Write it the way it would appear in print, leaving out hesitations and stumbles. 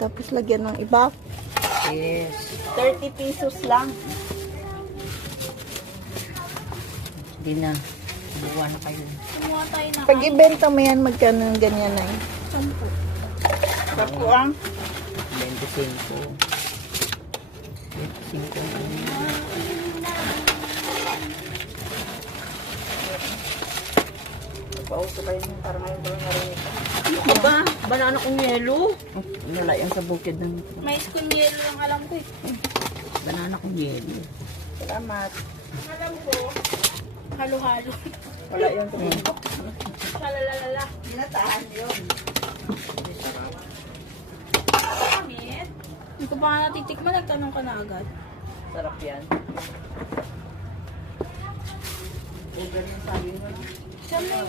Tapos lagyan ng iba. Yes. 30 pesos lang. Hindi na. Buwan na kayo. Kumuha tayo na. Pag ibenta mo yan, magkano ng ganyan na 10. Bako ang 25. 25. pauso kayo ng para ngayon ba narinig. Ano ka ba? Banana kong yelo. Wala yan sa bukid ng... May school yellow lang alam ko eh. Banana kong yelo. Salamat. Alam ko, halo-halo. Wala yan sa bukid. Lalalala. Ginatahan yun. Kamit. Hindi ko pa nga natitikman, nagtanong ka na agad. Sarap yan. Ugan yung sabi mo. Siyempre,